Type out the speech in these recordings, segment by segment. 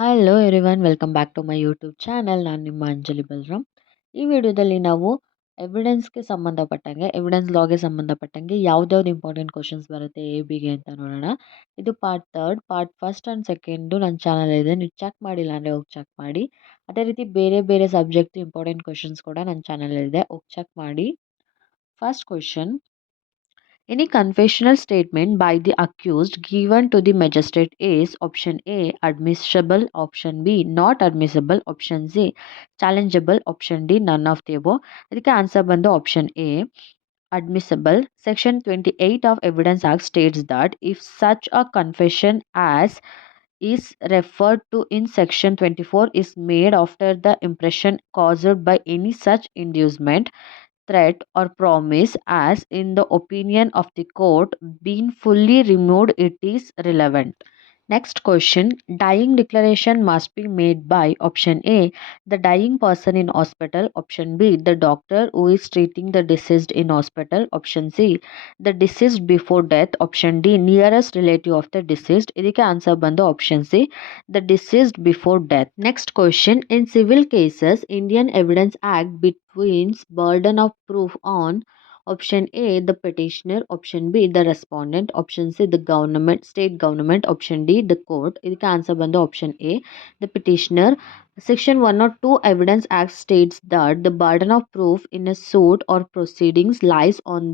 Hello everyone, welcome back to my YouTube channel. ನಾನು ನಿಮ್ಮ ಅಂಜಲಿ ಬಲ್ರಾಮ್. ಈ ವಿಡಿಯೋದಲ್ಲಿ ನಾವು ಎವಿಡೆನ್ಸ್ಗೆ ಸಂಬಂಧಪಟ್ಟಂಗೆ, ಎವಿಡೆನ್ಸ್ ಲಾಗೆ ಸಂಬಂಧಪಟ್ಟಂಗೆ ಯಾವ್ದ್ಯಾವ್ದು ಇಂಪಾರ್ಟೆಂಟ್ ಕ್ವಶನ್ಸ್ ಬರುತ್ತೆ AIBಗೆ ಅಂತ ನೋಡೋಣ. ಇದು part third. Part first and second ನನ್ನ ಚಾನಲ್ ಇದೆ, ನೀವು ಚೆಕ್ ಮಾಡಿಲ್ಲ ಅಂದರೆ ಹೋಗಿ ಚೆಕ್ ಮಾಡಿ. ಅದೇ ರೀತಿ ಬೇರೆ ಬೇರೆ ಸಬ್ಜೆಕ್ಟ್ ಇಂಪಾರ್ಟೆಂಟ್ ಕ್ವಶನ್ಸ್ ಕೂಡ ನನ್ನ ಚಾನಲಲ್ಲಿದೆ, ಹೋಗಿ ಚೆಕ್ ಮಾಡಿ. First question: any confessional statement by the accused given to the magistrate is option A admissible, option B not admissible, option C challengeable, option D none of the above. ಅದಕ್ಕೆ answer ಬಂದು option A admissible. Section 28 of Evidence Act states that if such a confession as is referred to in section 24 is made after the impression caused by any such inducement, threat or promise as in the opinion of the court been fully removed, it is relevant. Next question: dying declaration must be made by option A the dying person in hospital, option B the doctor who is treating the deceased in hospital, option C the deceased before death, option D nearest relative of the deceased. ಇದಕ್ಕೆ answer ಬಂದು option C the deceased before death. Next question: in civil cases, Indian Evidence Act betweens burden of proof on option A the petitioner, option B the respondent, option C the government, state government, option D the court. ಇದಕ್ಕೆ answer ಬಂದು option A the petitioner. Section 102 Evidence Act states that the burden of proof in a suit or proceedings lies on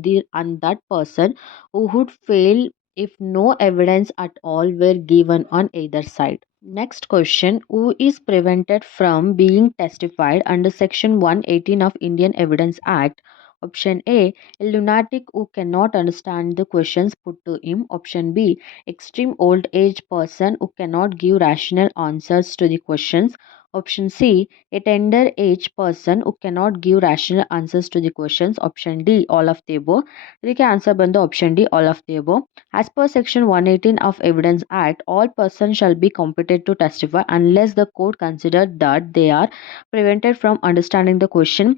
that person who would fail if no evidence at all were given on either side. Next question: who is prevented from being testified under section 118 of Indian Evidence Act? Option A a lunatic who cannot understand the questions put to him, option B extreme old age person who cannot give rational answers to the questions, option C a tender age person who cannot give rational answers to the questions, option D all of the above. ಇದಕ್ಕೆ answer ಬಂದು option D all of the above. As per section 118 of Evidence Act, all persons shall be competent to testify unless the court considered that they are prevented from understanding the question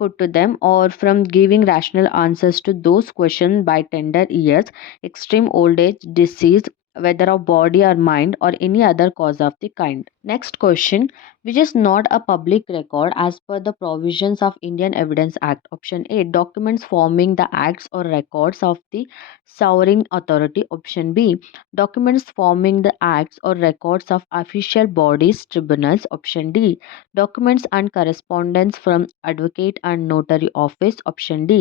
put to them or from giving rational answers to those questions by tender years, extreme old age, disease, whether of body or mind, or any other cause of the kind. Next question: which is not a public record as per the provisions of Indian Evidence Act? Option A documents forming the acts or records of the sovereign authority, option B documents forming the acts or records of official bodies, tribunals, option D documents and correspondence from advocate and notary office, option D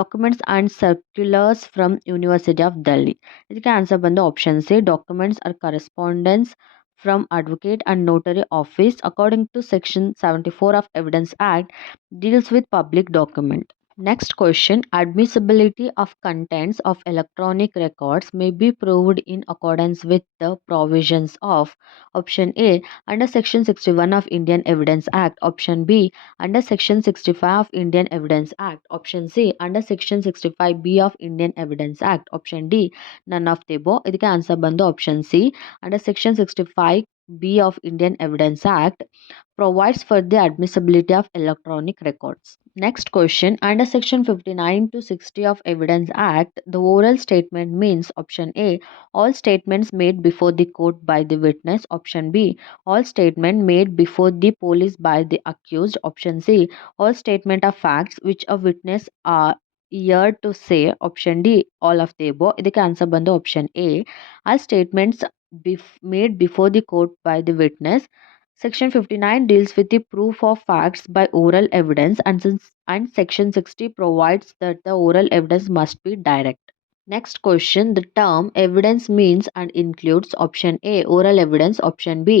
documents and circulars from University of Delhi. ಇದಕ್ಕೆ answer ಬಂದು option C documents or correspondence from advocate and notary office according to section 74 of Evidence Act deals with public document. Next question: admissibility of contents of electronic records may be proved in accordance with the provisions of option A under section 61 of Indian Evidence Act, option B under section 65 of Indian Evidence Act, option C under section 65B of Indian Evidence Act, option D none of the above. ಇದಕ್ಕೆ answer ಬಂದು option C under section 65B of Indian Evidence Act provides for the admissibility of electronic records. Next question: under section 59 to 60 of Evidence Act, the oral statement means option A all statements made before the court by the witness, option B all statement made before the police by the accused, option C all statement of facts which a witness are here to say, option D all of the above. ಇದಕ್ಕೆ answer ಬಂದು option A all statements made before the court by the witness. Section 59 deals with the proof of facts by oral evidence, and Section 60 provides that the oral evidence must be direct. Next question: the term evidence means and includes option A oral evidence, option B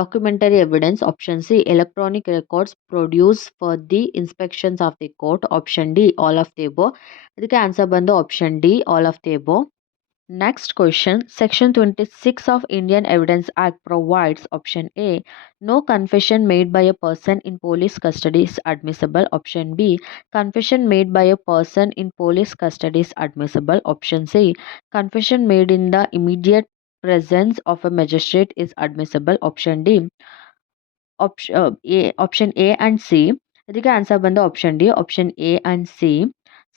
documentary evidence, option C electronic records produced for the inspections of the court, option D all of the above. ಇದಕ್ಕೆ answer ಬಂದು option D all of the above. Next question: section 26 of Indian Evidence Act provides option A no confession made by a person in police custody is admissible, option B confession made by a person in police custody is admissible, option C confession made in the immediate presence of a magistrate is admissible, option D option A and C. ಇದಕ್ಕೆ answer ಬಂದು option D option A and C.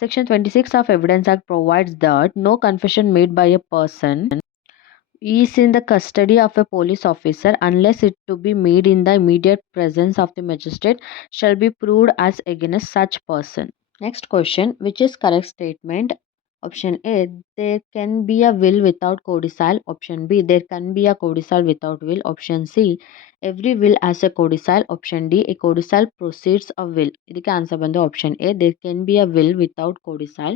Section 26 of Evidence Act provides that no confession made by a person is in the custody of a police officer unless it to be made in the immediate presence of the magistrate shall be proved as against such person. Next question, which is correct statement? Option A, there can be a will without codicil. Option B, there can be a codicil without will. Option C, every will has a codicil. Option D, a codicil precedes a will. ಇದಕ್ಕೆ answer ಬಂದು option A, there can be a will without codicil.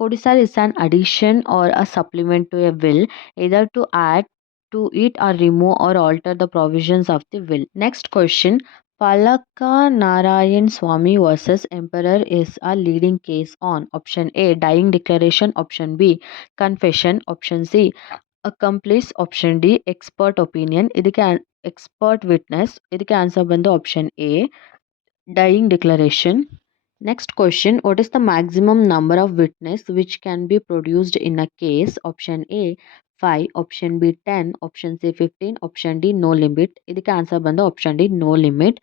Codicil is an addition or a supplement to a will, either to add to it or remove or alter the provisions of the will. Next question, Palaka Narayan Swami versus Emperor is a leading case on option A, dying declaration, option B, confession, option C, accomplice, option D, expert opinion. ಇದಕ್ಕೆ expert witness. ಇದಕ್ಕೆ answer ಬಂದು option A, dying declaration. Next question, what is the maximum number of witness which can be produced in a case? Option A 5, option B 10, option C 15, option D no limit. ಇದಕ್ಕೆ answer ಬಂದು option D no limit.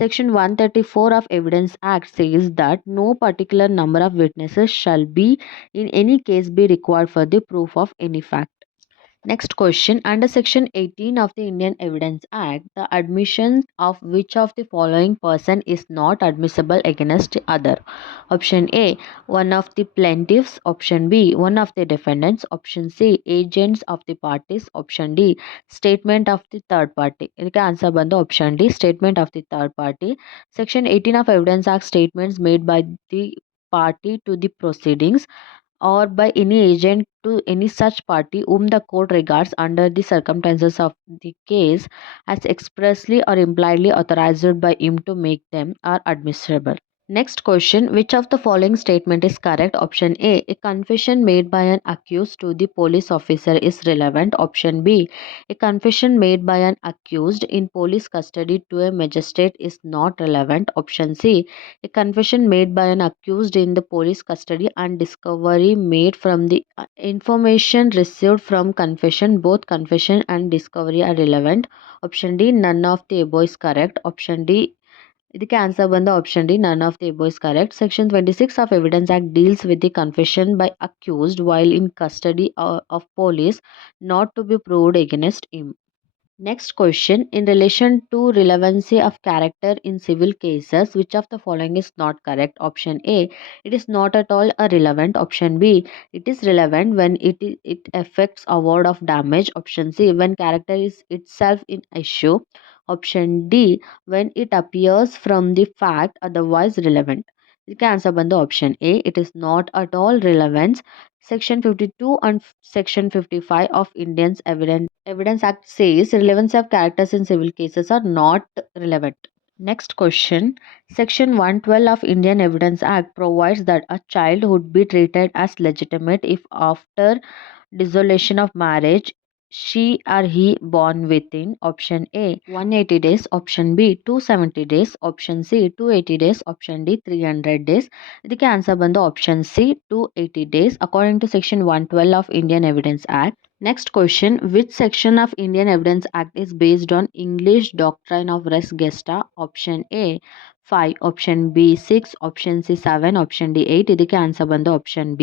Section 134 of Evidence Act says that no particular number of witnesses shall be in any case be required for the proof of any fact. Next question, under section 18 of the Indian Evidence Act, the admission of which of the following person is not admissible against the other? Option A, one of the plaintiffs. Option B, one of the defendants. Option C, agents of the parties. Option D, statement of the third party. ಇದಕ್ಕೆ answer ಬಂದು option D, statement of the third party. Section 18 of Evidence Act, statements made by the party to the proceedings or by any agent to any such party whom the court regards under the circumstances of the case as expressly or impliedly authorized by him to make them are admissible. Next question, which of the following statement is correct? Option A, a confession made by an accused to the police officer is relevant. Option B, a confession made by an accused in police custody to a magistrate is not relevant. Option C, a confession made by an accused in the police custody and discovery made from the information received from confession. Both confession and discovery are relevant. Option D, none of the above is correct. Option D, ಇದಕ್ಕೆ answer ಬಂದು option D, none of the above is correct. Section 26 of Evidence Act deals with the confession by accused while in custody of police not to be proved against him. Next question, in relation to relevancy of character in civil cases, which of the following is not correct? Option A, it is not at all irrelevant. Option B, it is relevant when it affects award of damage. Option C, when character is itself in issue. Option D, when it appears from the fact otherwise relevant. ಇದಕ್ಕೆ answer ಬಂದು option A, it is not at all relevant. Section 52 and Section 55 of Indian's Evidence Act says relevancy of characters in civil cases are not relevant. Next question, Section 112 of Indian Evidence Act provides that a child would be treated as legitimate if after dissolution of marriage she or he born within option A 180 days, option B 270 days, option C 280 days, option D 300 days. ಇದಕ್ಕೆ answer ಬಂದು option C 280 days according to section 112 of Indian Evidence Act. Next question, which section of Indian Evidence Act is based on English doctrine of res gestae? Option A 5, option B 6, option C 7, option D 8. ಇದಕ್ಕೆ answer ಬಂದು option B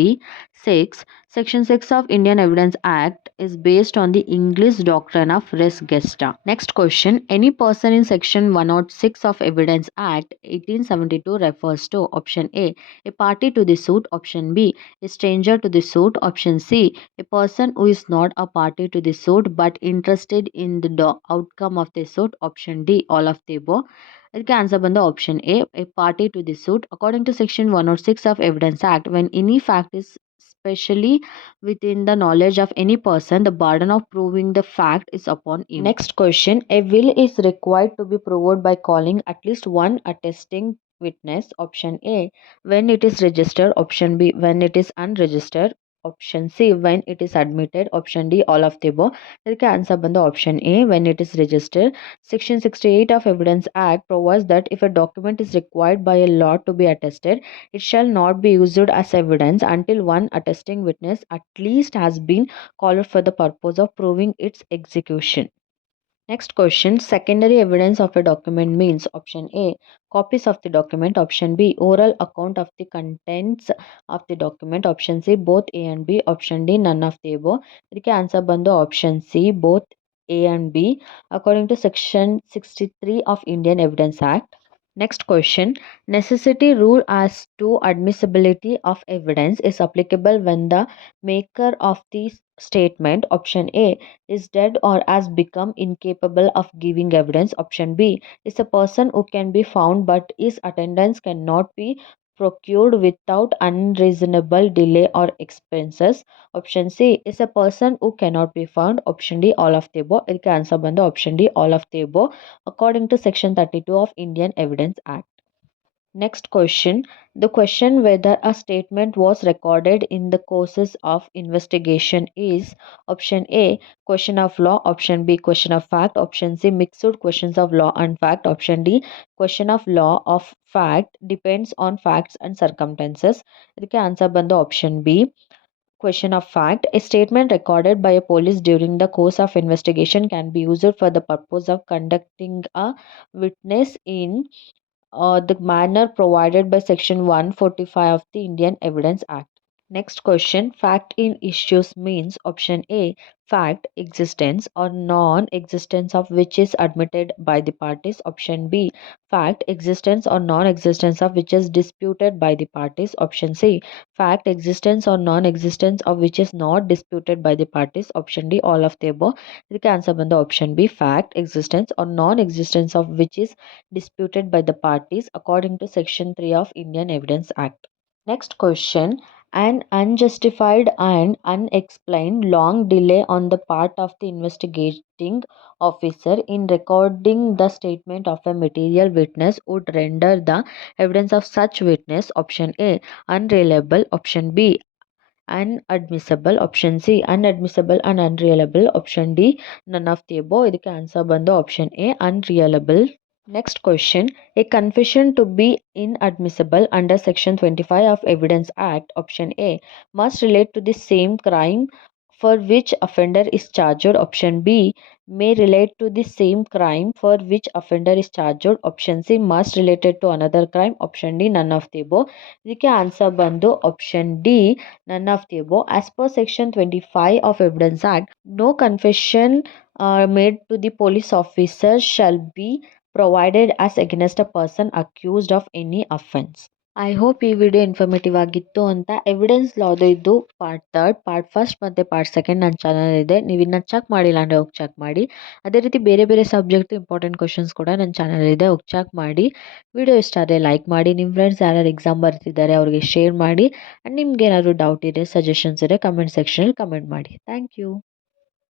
6. Section 6 of Indian Evidence Act is based on the English doctrine of res gestae. Next question, any person in section 106 of Evidence Act 1872 refers to option A, a party to the suit, option B, a stranger to the suit, option C, a person who is not a party to the suit but interested in the outcome of the suit, option D, all of the above. ಇದಕ್ಕೆ answer ಬಂದು option A party to the suit. According to section 106 of Evidence Act, when any fact is especially within the knowledge of any person, the burden of proving the fact is upon him. Next question, a will is required to be proved by calling at least one attesting witness. Option A, when it is registered. Option B, when it is unregistered. Option C, when it is admitted. Option D, all of the above. ಇದಕ್ಕೆ answer ಬಂದು option A, when it is registered. Section 68 of Evidence Act provides that if a document is required by a law to be attested, it shall not be used as evidence until one attesting witness at least has been called for the purpose of proving its execution. Next question, secondary evidence of a document means option A, Copies of the document. Option B, oral account of the contents of the document. Option C, both A and B. Option D, none of the above. ಇದಕ್ಕೆ answer ಬಂದು option C, both A and B, according to section 63 of Indian Evidence Act. Next question. Necessity rule as to admissibility of evidence is applicable when the maker of the statement, option A, is dead or has become incapable of giving evidence. Option B, is a person who can be found but his attendance cannot be procured without unreasonable delay or expenses. Option C, is a person who cannot be found. Option D, all of the above. ಇದಕ್ಕೆ answer ಬಂದು option D, all of the above, according to section 32 of Indian Evidence Act. Next question. The question whether a statement was recorded in the courses of investigation is option A, question of law. Option B, question of fact. Option C, mixed questions of law and fact. Option D, question of law of fact depends on facts and circumstances. ಇದಕ್ಕೆ answer ಬಂದು option B, question of fact. A statement recorded by a police during the course of investigation can be used for the purpose of conducting a witness in the manner provided by section 145 of the Indian Evidence Act. Next question. Fact in issues means option A, fact, existence or non-existence of which is admitted by the parties. Option B, fact, existence or non-existence of which is disputed by the parties. Option C, fact, existence or non-existence of which is not disputed by the parties. Option D, all of the above. ಇದಕ್ಕೆ answer ಬಂದು option B, fact, existence or non-existence of which is disputed by the parties according to section 3 of Indian Evidence Act. Next question. An unjustified and unexplained long delay on the part of the investigating officer in recording the statement of a material witness would render the evidence of such witness, option A, unreliable. Option B, unadmissible. Option C, unadmissible and unreliable. Option D, none of the above. ಇದಕ್ಕೆ answer ಬಂದು option A, unreliable. Next question. A confession to be inadmissible under section 25 of Evidence Act, option A, must relate to the same crime for which offender is charged. Option B, may relate to the same crime for which offender is charged. Option C, must related to another crime. Option D, none of the above. ಇದಕ್ಕೆ answer ಬಂದು option D, none of the above. As per section 25 of Evidence Act, no confession made to the police officer shall be provided as against a person accused of any offense. I hope ಈ video informative ಆಗಿತ್ತು ಅಂತ. Evidence ಲಾದು ಇದು part 3, part 1 ಮತ್ತು part 2 ನನ್ನ channel ಇದೆ. ನೀವು ಇನ್ನೂ check ಮಾಡಿಲ್ಲ ಅಂದರೆ ಹೋಗಿ ಚೆಕ್ ಮಾಡಿ. ಅದೇ ರೀತಿ ಬೇರೆ ಬೇರೆ ಸಬ್ಜೆಕ್ಟ್ ಇಂಪಾರ್ಟೆಂಟ್ ಕ್ವಶನ್ಸ್ ಕೂಡ ನನ್ನ ಚಾನಲ್ ಇದೆ, ಹೋಗಿ ಚೆಕ್ ಮಾಡಿ. ವಿಡಿಯೋ ಇಷ್ಟ ಆದರೆ ಲೈಕ್ ಮಾಡಿ, ನಿಮ್ಮ ಫ್ರೆಂಡ್ಸ್ ಯಾರು ಎಕ್ಸಾಮ್ ಬರ್ತಿದ್ದಾರೆ ಅವ್ರಿಗೆ ಶೇರ್ ಮಾಡಿ. ಆ್ಯಂಡ್ ನಿಮ್ಗೆ ಏನಾದರೂ ಡೌಟ್ ಇದೆ, ಸಜೆಷನ್ಸ್ ಇದೆ, ಕಮೆಂಟ್ ಸೆಕ್ಷನಲ್ಲಿ ಕಮೆಂಟ್ ಮಾಡಿ. Thank you.